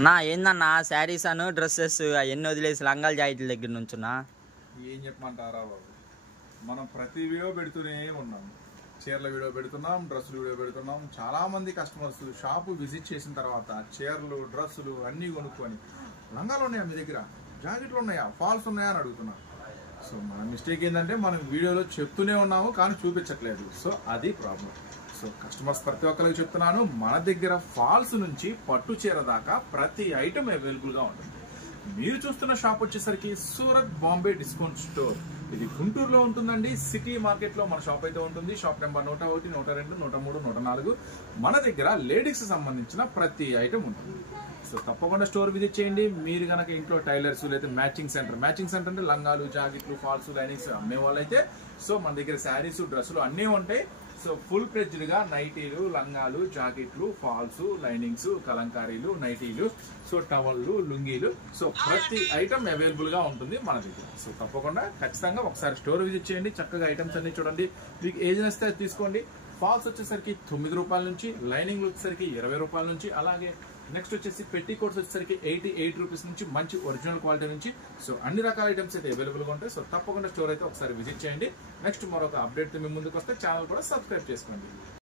అన్నా ఏందన్నా శారీస్ అను డ్రెస్సెస్ అవన్నీ వదిలేసి లంగాల జాకెట్ల దగ్గర నుంచున్నా ఏం చెప్పమంటారా బాబు, మనం ప్రతి వీడియో పెడుతూనే ఉన్నాం. చీరల వీడియో పెడుతున్నాం, డ్రెస్సులు వీడియో పెడుతున్నాం. చాలా మంది కస్టమర్స్ షాపు విజిట్ చేసిన తర్వాత చీరలు డ్రెస్సులు అన్నీ కొనుక్కొని లంగాలు ఉన్నాయా మీ దగ్గర, జాకెట్లు ఉన్నాయా, ఫాల్స్ ఉన్నాయా అని అడుగుతున్నారు. సో మన మిస్టేక్ ఏంటంటే మనం వీడియోలో చెప్తూనే ఉన్నాము కానీ చూపించట్లేదు. సో అది ప్రాబ్లం. సో కస్టమర్స్ ప్రతి ఒక్కరికి చెప్తున్నాను, మన దగ్గర ఫాల్స్ నుంచి పట్టు చీర దాకా ప్రతి ఐటమ్ అవైలబుల్గా ఉంటుంది. మీరు చూస్తున్న షాప్ వచ్చేసరికి సూరత్ బాంబే డిస్కౌంట్ స్టోర్. ఇది గుంటూరులో ఉంటుందండి. సిటీ మార్కెట్ లో మన షాప్ అయితే ఉంటుంది. Shop number 101, 102, 103, 104. మన దగ్గర లేడీస్ సంబంధించిన ప్రతి ఐటమ్ ఉంటుంది. సో తప్పకుండా స్టోర్ విజిట్ చేయండి. మీరు కనుక ఇంట్లో టైలర్స్ లేదా మ్యాచింగ్ సెంటర్ అంటే లంగాలు, జాకెట్లు, ఫాల్స్, లైనింగ్స్ అమ్మే వాళ్ళైతే సో మన దగ్గర శారీస్, డ్రెస్సులు అన్నీ ఉంటాయి. సో ఫుల్ ఫ్లెడ్జ్డ్ గా నైటీలు, లంగాలు, జాకెట్లు, ఫాల్స్, లైనింగ్స్, కలంకారీలు, నైటీలు, సో టవల్లు, లుంగీలు, సో ప్రతి ఐటమ్ అవైలబుల్ గా ఉంటుంది మన దగ్గర. సో తప్పకుండా ఖచ్చితంగా ఒకసారి స్టోర్ విజిట్ చేయండి. చక్కగా ఐటమ్స్ అన్ని చూడండి. మీకు ఏజ్ నచ్చితే తీసుకోండి. ఫాల్స్ వచ్చేసరికి 9 రూపాయల నుంచి, లైనింగ్ వచ్చేసరికి 20 రూపాయల నుంచి, అలాగే నెక్స్ట్ వచ్చేసి పెట్టి కోట్స్ వచ్చేసరికి 88 రూపీస్ నుంచి మంచి ఒరిజినల్ క్వాలిటీ నుంచి. సో అన్ని రకాల ఐటమ్స్ అయితే అవైలబుల్ గా ఉంటాయి. సో తప్పకుండా స్టోర్ అయితే ఒకసారి విజిట్ చేయండి. నెక్స్ట్ మరొక అప్డేట్ మీ ముందుకు వస్తే ఛానల్ కూడా సబ్స్క్రైబ్ చేసుకోండి.